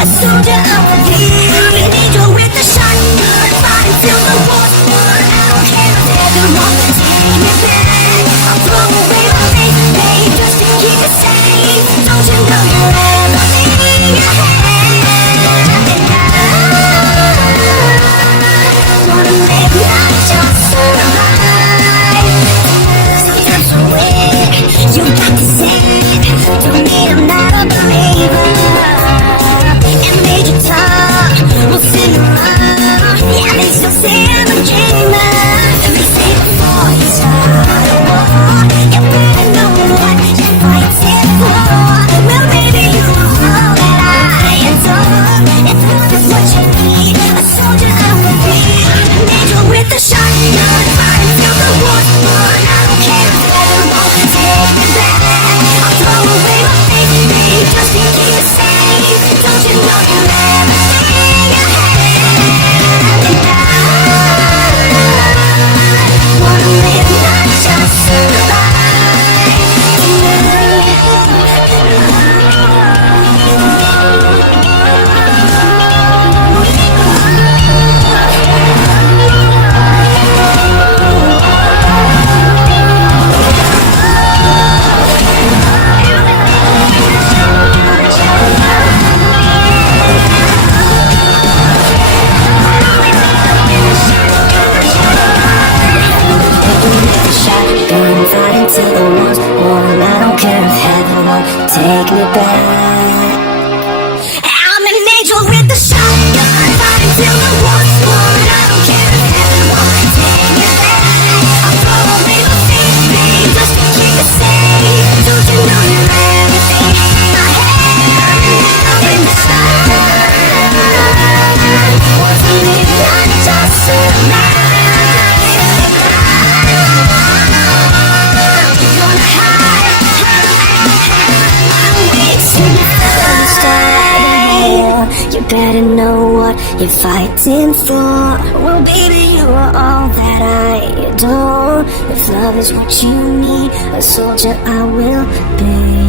A soldier of the year. I'm an angel with a shotgun, fighting till the war's won. I don't care if everyone can take me back. I'll throw away my faith and pain just to keep it safe. Don't you know you're everything you have? And I wanna live not just survive. Sometimes so weak, you got to say it. Don't need I'm not a believer. And Major Tom will sing along. Yeah, they still say I'm a dreamer. And they say before you start a war, you better know what you're fighting for. Well, baby, you are all that I adore. If love is what you need, a soldier I will be. An angel with a shotgun, fighting till the war's won. I don't care if everyone can take me back. I'll throw away my faith in me just to keep it safe. Don't you know you're everything you have? And I wanna live, not just survive. Shotgun fighting till the war's won. I don't care if heaven won't take me back. I'm an angel with a shotgun fighting till the war's won. I don't care if heaven won't take me back. I'll throw away my faith in me just to keep it safe. Don't you know you're everything I have? I'm in the shotgun. Want to live, not just survive. You better know what you're fighting for. Well, baby, you are all that I adore. If love is what you need, a soldier I will be.